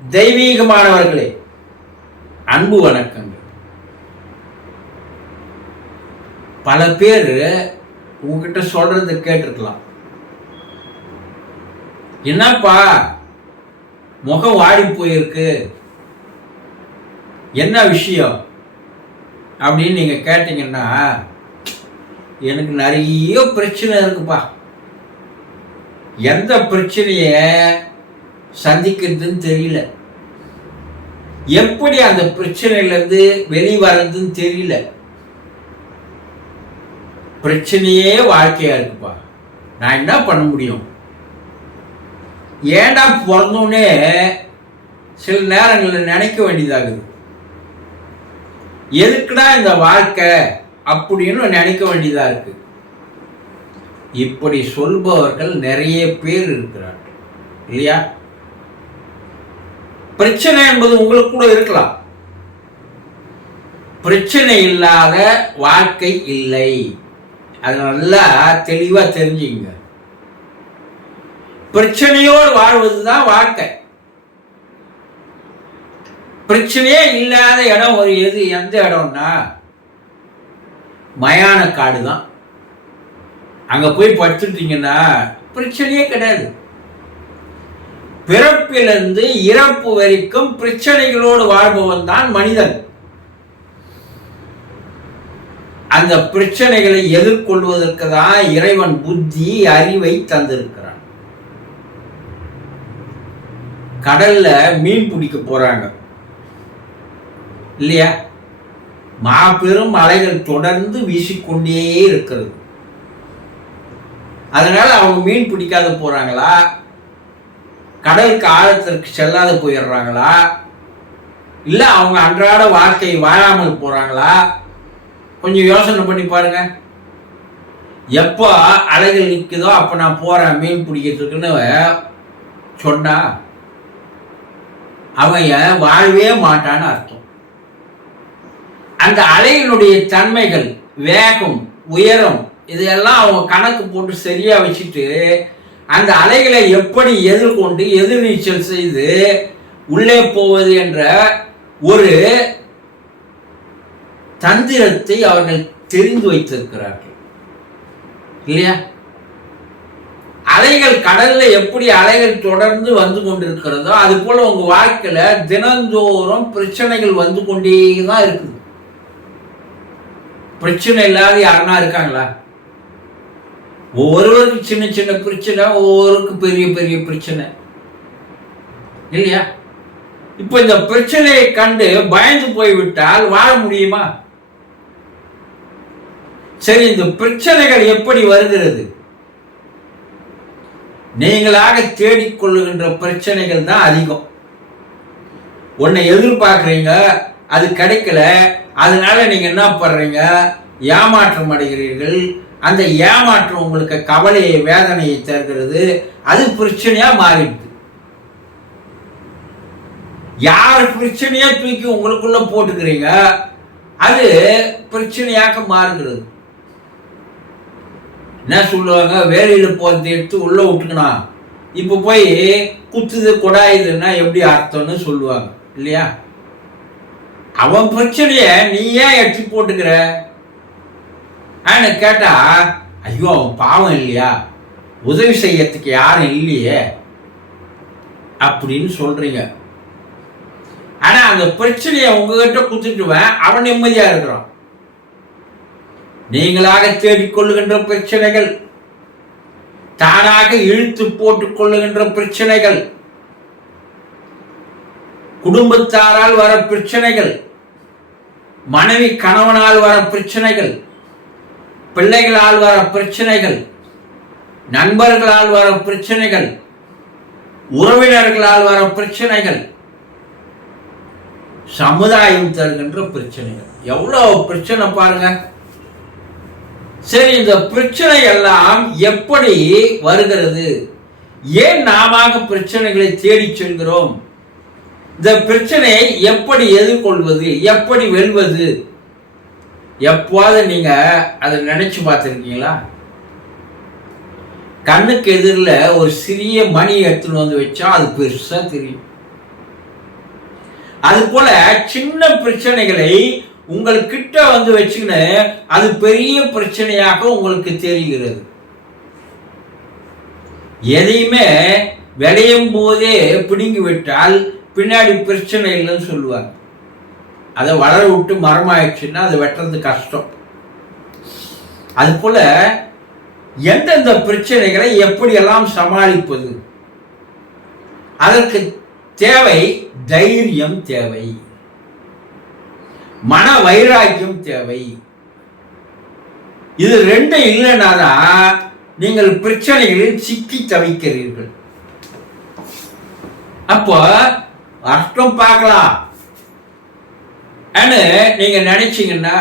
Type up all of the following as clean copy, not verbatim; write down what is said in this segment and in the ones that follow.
தெய்வீகமானவர்களே, அன்பு வணக்கங்கள். பல பேர் உங்ககிட்ட சொல்றது கேட்டிருக்கலாம். என்னப்பா முகம் வாடி போயிருக்கு, என்ன விஷயம் அப்படின்னு நீங்க கேட்டீங்கன்னா, எனக்கு நிறைய பிரச்சனை இருக்குப்பா, எந்த பிரச்சனைய சந்திக்கிறதுன்னு தெரியல, எப்படி அந்த பிரச்சனையிலிருந்து வெளிவரதுன்னு தெரியல, பிரச்சனையே வாழ்க்கையா இருக்குப்பா, நான் என்ன பண்ண முடியும்? ஏண்டா பிறந்தோடனே சில நேரங்களில் நினைக்க வேண்டியதாகுது, எதுக்குடா இந்த வாழ்க்கை அப்படின்னு நினைக்க வேண்டியதா இருக்கு. இப்படி சொல்பவர்கள் நிறைய பேர் இருக்கிறார்கள் இல்லையா? பிரச்சனை என்பது உங்களுக்கு கூட இருக்கலாம். பிரச்சனை இல்லாத வாழ்க்கை இல்லை. அது நல்லா தெளிவா தெரிஞ்சுங்க. பிரச்சனையோடு வாழ்வதுதான் வாழ்க்கை. பிரச்சனையே இல்லாத இடம் ஒரு எந்த இடம்னா மயான காடு தான். அங்க போய் படுத்துட்டீங்கன்னா பிரச்சனையே கிடையாது. பிறப்பிலிருந்து இறப்பு வரைக்கும் பிரச்சனைகளோடு வாழ்பவன் தான் மனிதன். அந்த பிரச்சனைகளை எதிர்கொள்வதற்கு தான் இறைவன் புத்தி அறிவை தந்திருக்கிறான். கடல்ல மீன் பிடிக்க போறாங்க இல்லையா? மாபெரும் அலைகள் தொடர்ந்து வீசிக்கொண்டே இருக்கிறது. அதனால அவங்க மீன் பிடிக்காத போறாங்களா, கடலுக்கு ஆழத்திற்கு செல்லாத போயிடுறாங்களா, இல்ல அவங்க அன்றாட வாழ்க்கை வாழாமல் போறாங்களா? கொஞ்சம் யோசனை பண்ணி பாருங்க. எப்போ அலைகள் நிற்குதோ அப்ப நான் போறேன் மீன் பிடிக்கிறதுக்குன்னு சொன்னா அவன் வாழவே மாட்டான்னு அர்த்தம். அந்த அலையினுடைய தன்மைகள், வேகம், உயரம், இதையெல்லாம் அவங்க கணக்கு போட்டு சரியா வச்சுட்டு அந்த அலைகளை எப்படி எதிர்கொண்டு எதிர்நீச்சல் செய்து உள்ளே போவது என்ற ஒரு தந்திரத்தை அவர்கள் தெரிந்து வைத்திருக்கிறார்கள் இல்லையா? அலைகள் கடல்ல எப்படி அலைகள் தொடர்ந்து வந்து கொண்டிருக்கிறதோ அது போல உங்க வாழ்க்கையில தினந்தோறும் பிரச்சனைகள் வந்து கொண்டேதான் இருக்குது. பிரச்சனை இல்லாத யாருன்னா இருக்காங்களா? ஒவ்வொருவருக்கு சின்ன சின்ன பிரச்சனை, ஒவ்வொருக்கு பெரிய பெரிய பிரச்சனை இல்லையா? இப்ப இந்த பிரச்சனையை கண்டு பயந்து போய்விட்டால் வாழ முடியுமா? சரி, இந்த பிரச்சனைகள் எப்படி வருகிறது? நீங்களாக தேடிக்கொள்ளுகின்ற பிரச்சனைகள் தான் அதிகம். உன்னை எதிர்பார்க்குறீங்க, அது கிடைக்கல, அதனால நீங்க என்ன பண்றீங்க? ஏமாற்றம் அடைகிறீர்கள். அந்த ஏமாற்றம் உங்களுக்கு கவலையை, வேதனையை தருகிறது. அது பிரச்சனையா மாறிடுது. யார் பிரச்சனையா தூக்கி உங்களுக்குள்ள போட்டுக்கிறீங்க, அது பிரச்சனையாக மாறுகிறது. என்ன சொல்லுவாங்க? வேலையில போறது எடுத்து உள்ள விட்டுக்கணும், இப்ப போய் குத்துது கொடாயுதுன்னா எப்படி அர்த்தம்னு சொல்லுவாங்க இல்லையா? அவன் பிரச்சனைய நீ ஏன் எடுத்து போட்டுக்கிற கேட்டா, ஐயோ அவன் பாவம் இல்லையா, உதவி செய்யறதுக்கு யாரும் இல்லையே அப்படின்னு சொல்றீங்க. ஆனா அந்த பிரச்சனைய உங்ககிட்ட குத்துட்டுவேன், அவன் நிம்மதியா இருக்கிறான். நீங்களாக தேடிக்கொள்ளுகின்ற பிரச்சனைகள், தானாக இழுத்து போட்டுக் கொள்ளுகின்ற பிரச்சனைகள், குடும்பத்தாரால் வர பிரச்சனைகள், மனைவி கணவனால் வர பிரச்சனைகள், பிள்ளைகளால் வர பிரச்சனைகள், நண்பர்களால் வர பிரச்சனைகள், உறவினர்களால் வர பிரச்சனைகள், சமுதாயம் தருகின்ற பிரச்சனைகள், எவ்வளவு பிரச்சனை பாருங்க. சரி, இந்த பிரச்சனை எல்லாம் எப்படி வருகிறது? ஏன் நாம பிரச்சனைகளை தேடி செல்கிறோம்? இந்த பிரச்சனையை எப்படி எதிர்கொள்வது, எப்படி வெல்வது? எப்போது நீங்க அதை நினைச்சு பார்த்துருக்கீங்களா? கண்ணுக்கு எதிரில் ஒரு சிறிய மணி எடுத்துன்னு வந்து வச்சா அது பெருசா தெரியும். அது போல சின்ன பிரச்சனைகளை உங்கள்கிட்ட வந்து வச்சுக்கின்னு அது பெரிய பிரச்சனையாக உங்களுக்கு தெரிகிறது. எதையுமே விளையும் போதே பிடுங்கி விட்டால் பின்னாடி பிரச்சனை இல்லைன்னு சொல்லுவாங்க. அதை வளர விட்டு மரமாயிடுச்சுன்னா அதை வெட்டுறது கஷ்டம். அது போல எந்தெந்த பிரச்சனைகளை எப்படியெல்லாம் சமாளிப்பது, அதற்கு தேவை தைரியம், தேவை மன வைராக்கியம் தேவை. இது ரெண்டும் இல்லைனாதான் நீங்கள் பிரச்சனைகளில் சிக்கி தவிக்கிறீர்கள். அப்போ அர்த்தம் பார்க்கலாம் நீங்க நினைச்சீங்கன்னா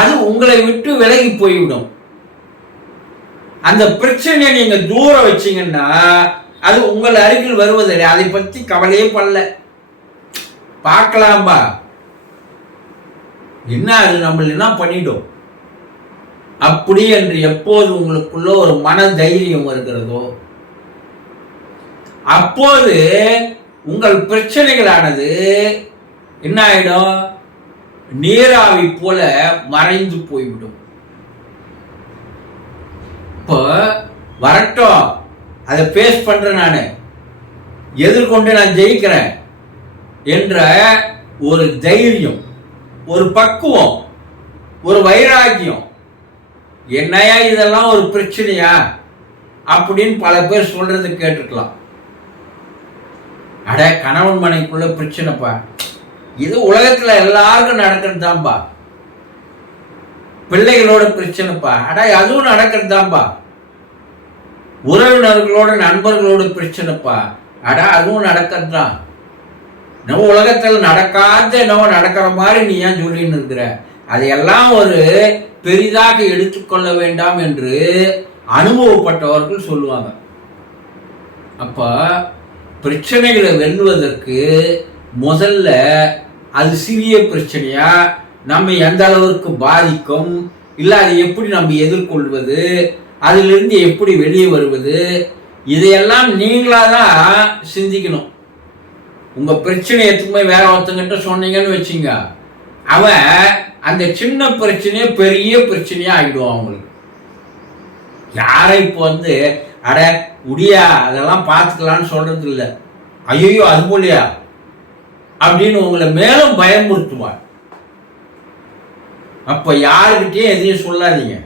அது உங்களை விட்டு விலகி போய்விடும். அந்த பிரச்சனையை நீங்க தூரம் வச்சீங்கன்னா அது உங்கள் அருகில் வருவதில்லை. அதை பத்தி கவலையே படல, பார்க்கலாம்பா, என்ன அது நம்மள என்ன பண்ணிடும் அப்படி என்று எப்போது உங்களுக்குள்ள ஒரு மன தைரியம் வருகிறதோ அப்போது உங்கள் பிரச்சனைகளானது என்ன ஆயிடும், நீராவி போல மறைந்து போய்விடும். இப்போ வரட்டும், அதை பேஸ் பண்றேன், நான் எதிர்கொண்டு நான் ஜெயிக்கிறேன் என்ற ஒரு தைரியம், ஒரு பக்குவம், ஒரு வைராக்கியம். என்னையா இதெல்லாம் ஒரு பிரச்சனையா அப்படின்னு பல பேர் சொல்றது கேட்டுக்கலாம். அட கணவன் மனைக்குள்ள பிரச்சனைப்பா, இது உலகத்துல எல்லாருக்கும் நடக்கிறது தான்பா. பிள்ளைகளோட பிரச்சனைப்பா, அட அதுவும் நடக்கிறது தான்பா. உறவினர்களோட நண்பர்களோட பிரச்சனைப்பா, அட அதுவும் நடக்கிறது தான். நம்ம உலகத்தில் நடக்காத என்னவோ நடக்கிற மாதிரி நீ ஏன் சொல்லின்னு இருக்கிற, அதையெல்லாம் ஒரு பெரிதாக எடுத்துக்கொள்ள வேண்டாம் என்று அனுபவப்பட்டவர்கள் சொல்லுவாங்க. அப்ப பிரச்சனைகளை வெல்லுவதற்கு முதல்ல அது சிறிய பிரச்சனையா, நம்ம எந்த அளவுக்கு பாதிக்கும், இல்லை அதை எப்படி நம்ம எதிர்கொள்வது, அதிலிருந்து எப்படி வெளியே வருவது, இதையெல்லாம் நீங்களாதான் சிந்திக்கணும். உங்க பிரச்சனை எதுக்குமே வேற ஒருத்தங்கிட்ட சொன்னீங்கன்னு வச்சுங்க, அவன் அந்த சின்ன பிரச்சனையே பெரிய பிரச்சனையா ஆகிடுவான் அவங்களுக்கு. யாரை இப்போ வந்து அட உடியா அதெல்லாம் பார்த்துக்கலான்னு சொல்றது இல்லை, ஐயோ அது போலியா அப்படின்னு உங்களை மேலும் பயமுறுத்துவார். அப்ப யாருக்கிட்டேயும் எதையும் சொல்லாதீங்க.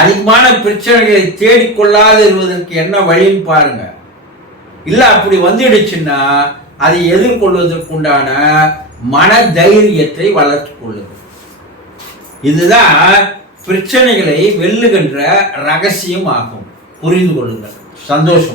அதிகமான பிரச்சனைகளை தேடிக்கொள்ளாது இருப்பதற்கு என்ன வழின்னு பாருங்க. இல்ல அப்படி வந்துடுச்சுன்னா அதை எதிர்கொள்வதற்குண்டான மன தைரியத்தை வளர்த்துக் கொள்ளுங்கள். இதுதான் பிரச்சனைகளை வெல்லுகின்ற ரகசியம் ஆகும். புரிந்து கொள்ளுங்கள். சந்தோஷம்.